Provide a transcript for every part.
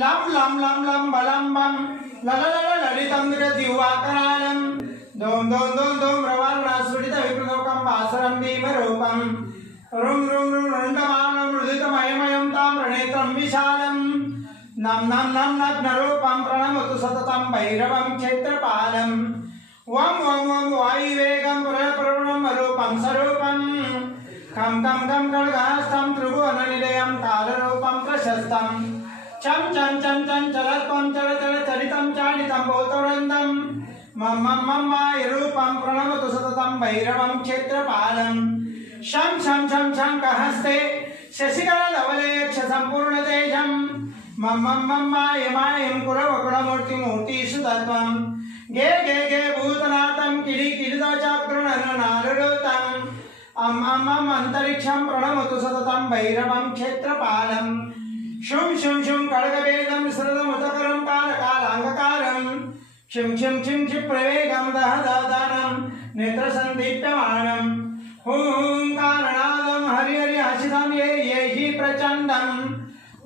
లం లం లం లం బలం బం లలల లలితం దివాకరాళం దోం దోం దోం దోం రవాణాసుడిత విప్రలోకం వాసరం భీమరూపం రుం రుం రుం రంగమానం మృదుతమయమయం తామ్రనేత్రం విశాలం నం నం నం నగ్నరూపం ప్రణమతు సతతం భైరవం క్షేత్రపాలం వం వం వం వాయువేగం పురప్రవణం రూపం స్వరూపం కం కం కం ఖడ్గహస్తం త్రిభువన నిలయం కాలరూపం ప్రశస్తం చం చం చం చం చలత్వం చలచల చలితం చాలితం భూతవృందం మం మం మం వాయురూపం ప్రణమతు సతతం భైరవం క్షేత్రపాలం శం శం శం శంఖహస్తే శశికళధవలేక్ష సంపూర్ణతేజం మం మం మం మాయం కురవకుడమూర్తిమూర్తిషు తత్వం గే గే గే భూతనాథం కిడి కిడితో చాకృణనాలుతం అం అం అం అంతరిక్షం ప్రణమతు సతతం భైరవం క్షేత్రపాలం శుం శుం శుం ఖడ్గవేగం శ్రుతముతకరం కాలకాలాంగకారం క్షిం క్షిం క్షిం క్షిప్రవేగం దహదానం నేత్రసందీప్యమానం హూం కారణాదం హరి హరి హసితం ఏ ఏ హి ప్రచండం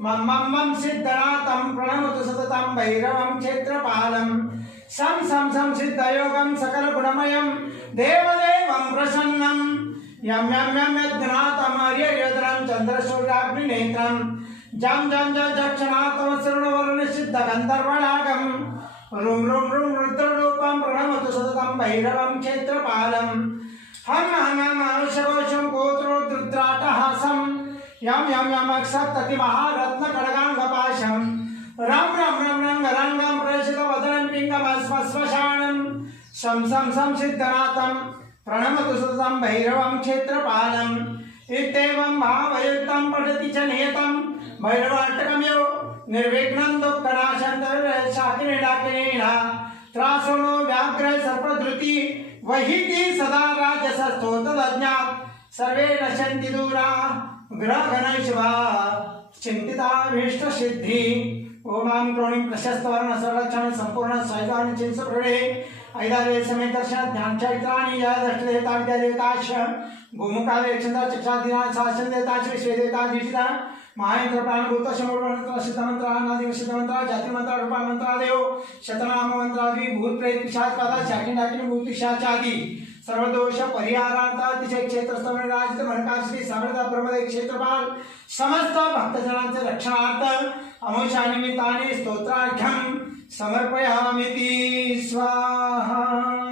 మం మం మం సిద్ధనాథం ప్రణమతు సతతం భైరవం క్షేత్రపాలం సం సం సం సిద్ధయోగం సకల గుణమయం దేవదేవం ప్రసన్నం యం యం యం యజ్ఞనాథం హరియయోధరం చంద్రసూర్యాగ్నినేత్రం జం జం జం దక్షిణాథం శృణవర్ణ సిద్ధ గంధర్వనాగం రుం రుం రుం రుద్రరూపం ప్రణమతు సతతం భైరవం క్షేత్రపాలం హం హం హం హర్షఘోషం గోత్రోద్రుద్రాటహాసం యం యం యం అక్షతతి మహారత్న ఖడ్గాంగపాశం రం రం రం రంగరంగం ప్రేషిత వదనం పింగమస్మశ్మశానం శం సం సం సిద్ధనాథం ప్రణమతు సతతం భైరవం క్షేత్రపాలం ఇత్యేవం భావయుక్తం పఠతి చ నియతం భైరవాష్టకమ్యో నిర్విఘ్నం దుఃఖనాశం శాకినీడాకినీన త్రాసునో వ్యాఘ్ర సర్పధృతి వహితి సదా రాజసస్తోతదజ్ఞాత్ సర్వే నశంతి దూరా గ్రహగణైశివా చింతితాభీష్ట సిద్ధి ఓం క్రోణి ప్రశస్తవర్ణ సంరక్షణ సంపూర్ణ సైతాన్ని చింసప్రడే ఐదావే సమయ దర్శన ధ్యాన చైత్రాన్ని దష్టదేవతా విద్యాదేవతాశ భూముఖాలే చంద్ర చక్షాదినా శాసన దేవతాశ విశ్వేదేవతా దీక్షిత మహేంద్ర ప్రాణభూత శమూర్మంత్ర సిద్ధమంత్ర నాది సిద్ధమంత్ర జాతి మంత్ర రూపా మంత్రాదేవ శతనామ మంత్రాది భూత ప్రేత పిశాచ పద శాకిని డాకిని భూత పిశాచాది सर्वदोष परिहारार्थ अतिशय क्षेत्र स्तवन राजित मनकार श्री समर्थ ब्रह्मदेव क्षेत्रपाल समस्त भक्तजनांचे रक्षणार्थ अमोशा निमित्ताने स्तोत्रार्घ्यं समर्पयामि स्वाहा।